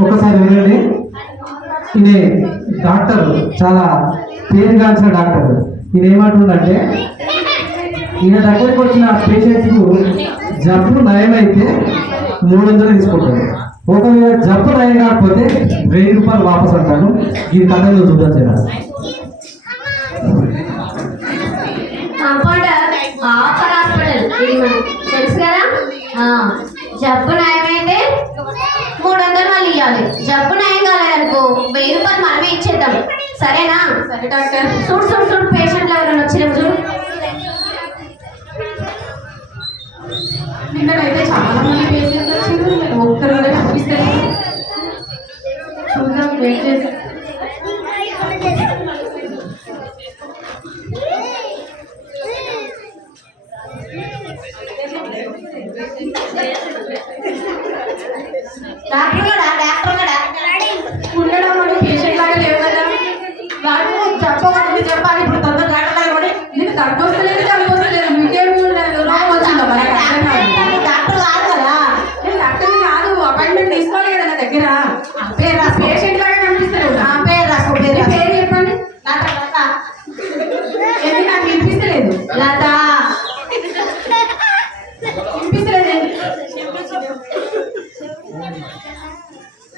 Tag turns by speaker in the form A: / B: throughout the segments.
A: ఒకసారి వినండి. ఈయన డాక్టర్ చాలా పేరుగాంచిన డాక్టర్. ఈయన ఏమంటుండంటే ఈయన దగ్గరికి వచ్చిన పేషెంట్స్కు జబ్బు నయమైతే మూడు వందలు తీసుకుంటాడు. ఒకవేళ జబ్బు నయం కాకపోతే వెయ్యి రూపాయలు వాపస్ అంటాను ఈ కథలో చూద్దాం
B: చేయాలి తెలుసు కదా? జబ్బు నయమైతే ఇవ్వాలి జబ్బు నయం కాలేదనుకో వెయ్యి రూపాయలు మనమే ఇచ్చేద్దాం. సరేనా? సరే డాక్టర్. చూడు చూడు చూడు పేషెంట్లు ఎవరైనా వచ్చిన చూడు.
C: నిన్ననైతే చాలా మంది పేషెంట్స్ వచ్చారు ఒక్కరు కూడా కనిపిస్తారు చూద్దాం వెయిట్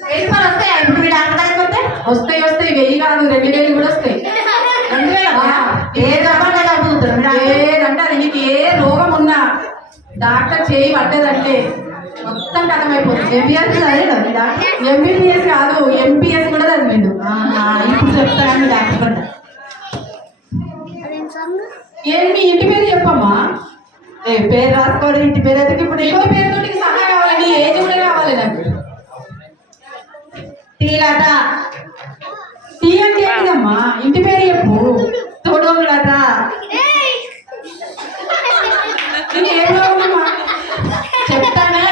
B: వెయ్యి రూపాయలు వస్తాయా? ఇప్పుడు
C: వస్తాయి వస్తాయి. వెయ్యి కాదు రెండు వేలు కూడా వస్తాయి.
B: రెండు వేలు?
C: ఏదంటే అది నీకు ఏ రోగం ఉన్నా డాక్టర్ చేయి పడ్డదంటే మొత్తం కథమైపోతుంది. ఎంబీఎస్ చదివాడు డాక్టర్? ఎంబీబీఎస్ కాదు ఎంపీఎస్ కూడా చదివిండు. ఇప్పుడు చెప్తాను డాక్టర్ పడ్డ ఏం మీ ఇంటి పేరు చెప్పమ్మా?
B: ఏ పేరు రాసుకోవడం ఇంటి పేరు అయితే ఇప్పుడు?
C: సహా కావాలి నీ ఏజ్ కూడా కావాలి నాకు
B: టీలత
C: టీ అంటే ఏంటిదమ్మా ఇంటి పేరు చెప్పు
B: తోడోలత
C: నీకు ఏం రోగమమ్మా
B: చెప్తాను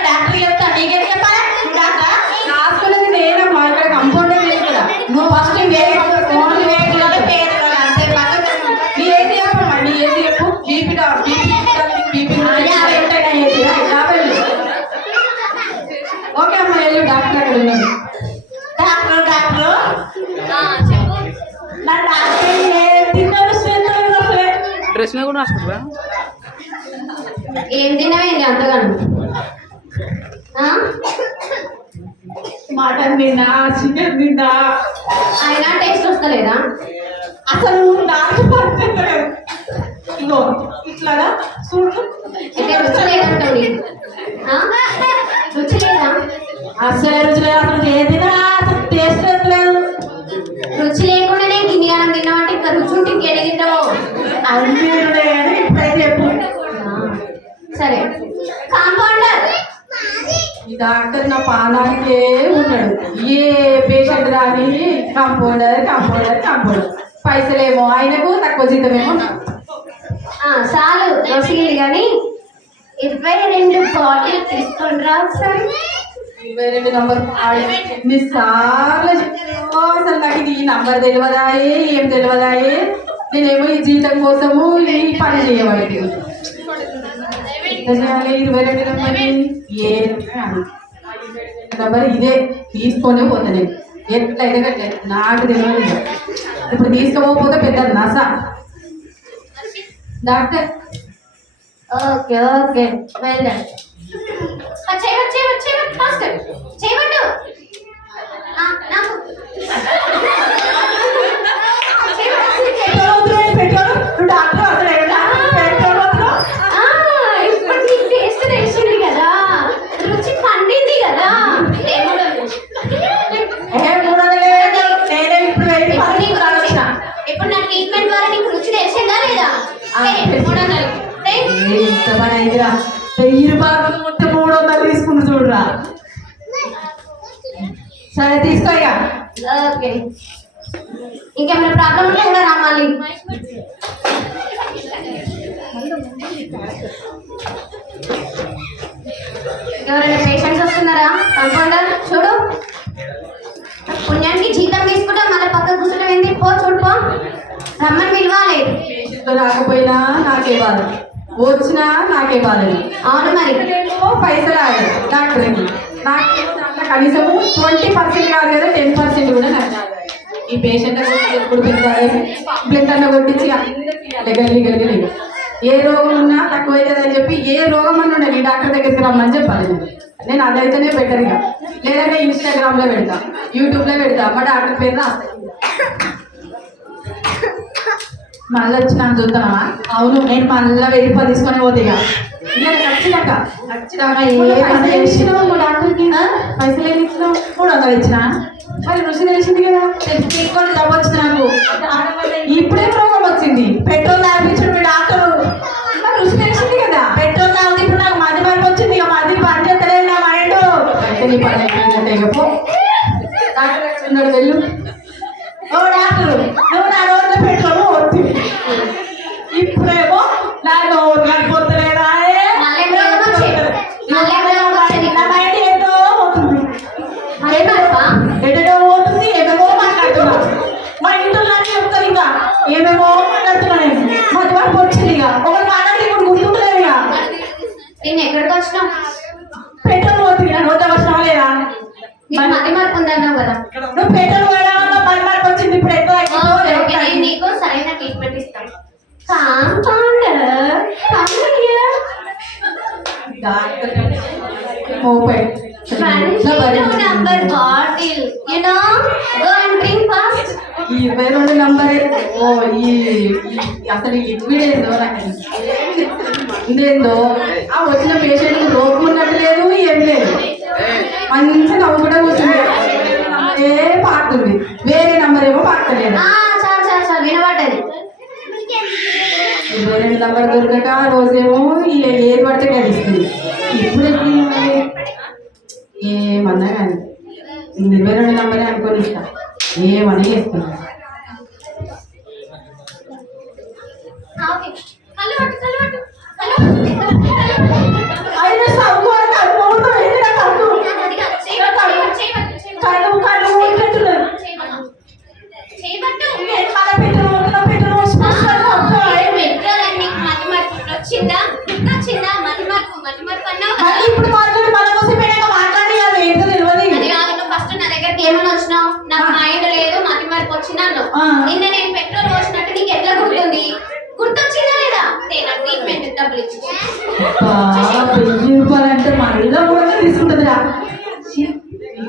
D: డ్రెస్ మీద కూడా రాసుకుంటారా
B: ఏం తినవేంటి అంతగాను?
C: మటన్ తిన్నా చికెన్ తిన్నా.
B: అయినా టేస్ట్ వస్తలేదా?
C: అసలు నాకు ఇగో ఇట్లాగా చూడు. అసలు రుచి లేదు అసలు ఏది తినా అసలు టేస్ట్ లేదు.
B: రుచి లేకుండానే గిన్నె అన్నం తిన్నామంటే ఇంకా రుచి ఉంటే ఇంకేడ తింటావు
C: అన్ని ఉన్నాయి కానీ ఇప్పుడైతే చెప్పు
B: సరే. కాంపౌండర్.
C: డాక్టర్ నా పానానికే ఉన్నాడు ఏ పేషెంట్ రాని కంపౌండర్ కంపౌండర్ కంపౌండర్. పైసలేమో ఆయనకు తక్కువ జీతమేమో
B: చాలు. రసీలు కానీ ఇరవై రెండు బాటిల్ తీసుకొని రా ఒకసారి.
C: ఇరవై రెండు నంబర్ ఎన్నిసార్లు అసలు నాకు ఇది ఈ నంబర్ తెలియదాయే ఏం తెలియదాయే నేనేమో ఈ జీతం కోసము ఈ పని చేయబడి ఇరవై రెండు ఏ నంబర్ ఇదే తీసుకొని పోతా నేను. ఎట్లయితే కట్టలేదు నాకు తెలియదు ఇప్పుడు తీసుకోకపోతే పెద్ద నస. డాక్టర్.
B: ఓకే ఓకే వెళ్ళండి చేయవచ్చు చేయవచ్చు చేయవచ్చు ఫాస్ట్ చేయవచ్చు నాకు
C: అయిందిరా వెయ్యి రూపాయలు మొత్తం మూడు వందలు తీసుకుని చూడరా. సరే తీసుకో ఇక
B: ఓకే. ఇంకేమైనా ప్రాబ్లం ఉంటే కూడా రా మళ్ళీ ఎవరైనా పేషెంట్స్ వస్తున్నారా? కంపౌండర్ చూడు. పుణ్యానికి జీతం తీసుకుంటా మళ్ళీ పక్కకు కూర్చోడం ఏంది పో చూడు పో. రమ్మని పిలవాలి.
C: రాకపోయినా నాకే బాధ. వచ్చినా నాకే బాధలు.
B: అవును మరి.
C: పైసలు ఆడారు డాక్టర్కి నాకు చాలా కనీసం ట్వంటీ పర్సెంట్ కాదు కదా టెన్ పర్సెంట్ కూడా నాకు ఈ పేషెంట్ ఎప్పుడు పెడతారు బ్లడ్ అన్న కొట్టించి గల్లి గల్లి ఏ రోగం ఉన్నా తక్కువ అవుతుందని చెప్పి ఏ రోగం అని ఉండాలి. ఈ డాక్టర్ దగ్గరికి రమ్మని చెప్పాలి నేను. నేను అదైతేనే బెటర్ ఇక. లేదంటే ఇన్స్టాగ్రామ్లో పెడతా యూట్యూబ్లో పెడతా. మా డాక్టర్ పేరు రాస్తాను మళ్ళీ వచ్చినా చూద్దామా అవును నేను మళ్ళీ వెయ్యి రూపాయలు తీసుకొని పోతే ఇక. ఖచ్చితంగా. ఏ డాక్టర్కి? పైసలు ఏమి ఇచ్చినావు? మూడు వందలు ఇచ్చినా? మరి రుచి తెలిసింది కదా? తెలిసి డబ్బు వచ్చింది నాకు. ఇప్పుడే ఏదో పోతుంది.
B: మళ్ళీ మరపా?
C: ఎటో పోతుంది ఏమేమో మాట్లాడుతున్నా. మా ఇంట్లో నాన్న చెప్తారు ఇంకా ఏమేమో మాట్లాడుతున్నా నేను. మధ్య వరకు వచ్చింది ఇక. ఒకరు మాట్లాడి ఇప్పుడు గుర్తుంటలేదు ఇక.
B: నిన్ను ఎక్కడికి వచ్చినావు?
C: పెట్రోల్ పోతుంది నా రోజు అవసరం లేదా?
B: నీకు మతి మార్పు ఉందన్నావు కదా.
C: నువ్వు పెట్రోల్ అసలు లిక్విడ్ ఏందో నాకు ఆ వచ్చిన పేషెంట్ రోగం ఉన్నట్టు లేదు ఏం లేదు. మంచిగా నవ్వు కూడా కూర్చుంది. ఏ పాకుతుంది వేరే నంబర్ ఏమో ఇరవై రెండు నంబర్ దొరకక ఆ రోజేమో ఏది పడితే గడిస్తుంది ఇప్పుడు. ఏమన్నా కానీ. ఇరవై రెండు నంబరే అనుకొని ఇస్తా. ఏమని చేస్తున్నా.
B: కళ్ళు పట్టు కళ్ళు పట్టు కళ్ళు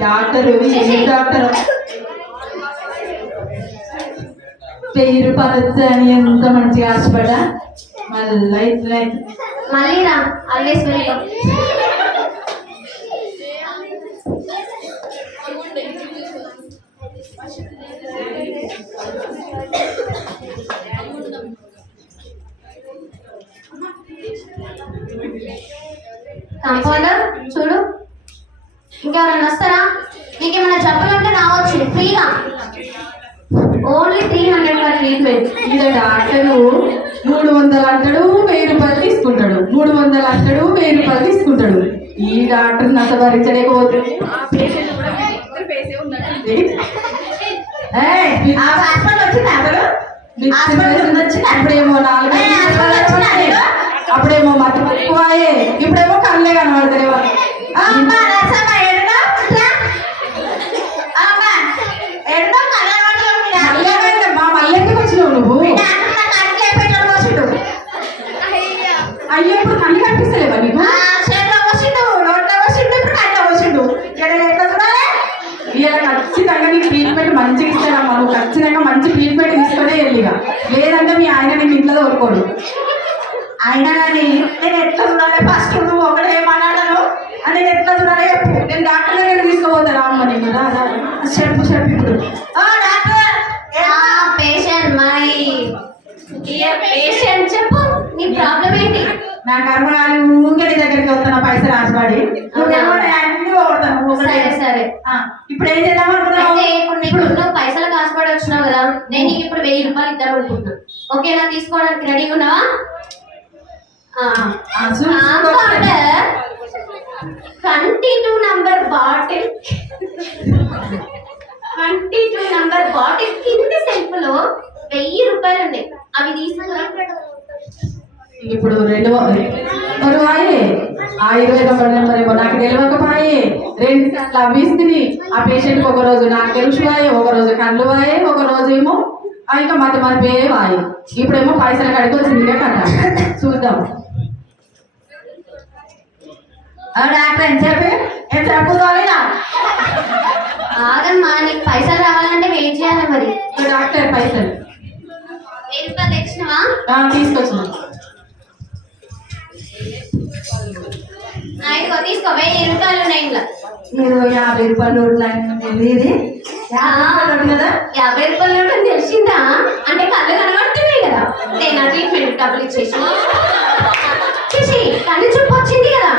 C: డాక్టర్ ఏ డాక్టర్? వెయ్యి రూపాయలు అని ఎంత మంచిగా ఆశపడ్డా? మళ్ళీ ఇట్లా
B: మళ్ళీ రా ఆల్వేస్ వెల్కమ్ కాంపౌండర్ చూడు ఇంకెవరైనా వస్తారా నీకు ఏమైనా జబ్బులు ఉంటే రావచ్చు ఫ్రీగా only three hundred for treatment
C: ఈడ డాక్టరు మూడు వందలు అంటాడు వెయ్యి రూపాయలు తీసుకుంటాడు మూడు వందలు అంటాడు తీసుకుంటాడు ఈ డాక్టర్ నచ్చ భరించలేకపోతుంది ఆ పేషెంట్ కూడా ఇద్దరు పేసే ఉన్నట్టుంది. ఏయ్, ఆ హాస్పిటల్ వచ్చిందా అసలు? హాస్పిటల్ వచ్చిందా? అప్పుడేమో నాలుగు? అప్పుడేమో మతి ఎక్కువాయే ఇప్పుడేమో కళ్ళే కనబడతాయి
B: అమ్మా రసమ్మ ఎడదా అమ్మా ఎడదా నా
C: కర్మగాలి ఊరికే నీ దగ్గరికి వస్తున్నా పైసలు ఆశపడి.
B: సరే సరే.
C: ఇప్పుడు ఏం చేద్దాం
B: ఇప్పుడు నీకు పైసలు కాసుపడి వచ్చినావు కదా నేను నీకు ఇప్పుడు వెయ్యి రూపాయలు ఇద్దాం అనుకుంటున్నా. ఓకేనా తీసుకోవడానికి రెడీగా ఉన్నావా? Two number bottle. Two number bottle కింది సెల్ఫ్లో వెయ్యి రూపాయలు ఉన్నాయి. అవి తీసుకురా
C: ఇప్పుడు రెండు మరి వాయే. ఆ ఇరవై నెంబర్ ఏమో నాకు తెలియకపోయే రెండు సార్లు అవ్విస్తుంది ఆ పేషెంట్కి ఒక రోజు నాకు తెలుసు వాయే ఒక రోజు కళ్ళు వాయే ఒక రోజు ఏమో ఇంకా మత మరిపే వాయి. ఇప్పుడేమో పైసలు కడిగి వచ్చిందిగా కట్ట చూద్దాం. డాక్టర్ ఎంత చెప్పి? ఎంత కాలేదా
B: ఆగమ్మా నీకు పైసలు రావాలంటే వెయిట్ చేయాలి మరి.
C: డాక్టర్ పైసలు.
B: వెయ్యి రూపాయలు తెచ్చినవా?
C: తీసుకొచ్చిన.
B: తీసుకో వెయ్యి రూపాయలు ఉన్నాయి ఇంట్లో
C: మీరు యాభై రూపాయలు నోట్లు ఇది యాభై రూపాయలు
B: తెలిసిందా? అంటే కళ్ళు కనబడుతున్నాయి కదా. నేను ట్రీట్మెంట్ డబ్బులు ఇచ్చేసి. చేసి కళ్ళు చూపు వచ్చింది కదా.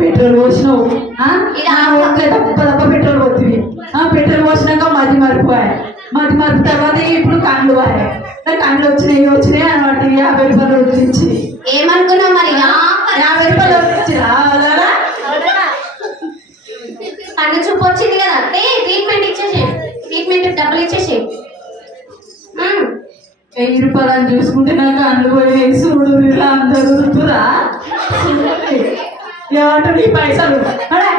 C: పెట్రోల్ పోసినావు. తప్ప తప్ప పెట్రోల్ పోతుంది ఆ పెట్రోల్ పోసినాక మతి మరిపోయాయి. మతి మరిపి తర్వాత ఇప్పుడు కండ్లు పోయాయి నాకు కండ్లు వచ్చినాయి వచ్చినాయి అనమాట యాభై రూపాయలు వదిలించి
B: ఏమనుకున్నావు మరి?
C: యాభై రూపాయలు వదిలించిరా
B: కళ్ళు చూపు వచ్చింది కదా. తే, ట్రీట్మెంట్ ఇచ్చేసి ట్రీట్మెంట్ డబ్బులు ఇచ్చేసి.
C: వెయ్యి రూపాయలు అని చూసుకుంటే నాకు కండ్లు పోయి చూడు ఇలా అందరు ఉరుకుతురా ఏమంటారు ఈ పైసలు. అడే.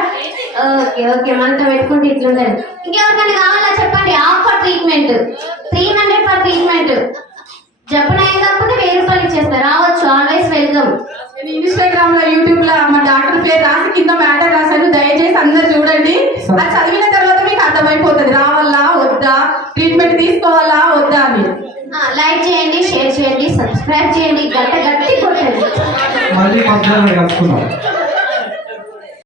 B: Okay okay. మనతో పెట్టుకుంటే ఇట్లుండదు ఇంకెవరికైనా కావాలా చెప్పండి? Offer treatment three hundred for treatment జబ్బు నయం కాకపోతే వెయ్యి రూపాయలు ఇచ్చేస్తారు. రావచ్చు ఆల్వేస్ వెల్కమ్.
C: నేను ఇన్స్టాగ్రామ్లో యూట్యూబ్లో మా డాక్టర్ పేరు రాసి కింద మ్యాటర్ రాశాను దయచేసి అందరు చూడండి. అది చదివిన తర్వాత మీకు అర్థమైపోతుంది. రావాలా వద్దా? ట్రీట్మెంట్ తీసుకోవాలా వద్దా అని.
B: లైక్ చేయండి షేర్ చేయండి సబ్స్క్రైబ్ చేయండి. గంట గట్టి కొట్టండి.
A: మళ్ళీ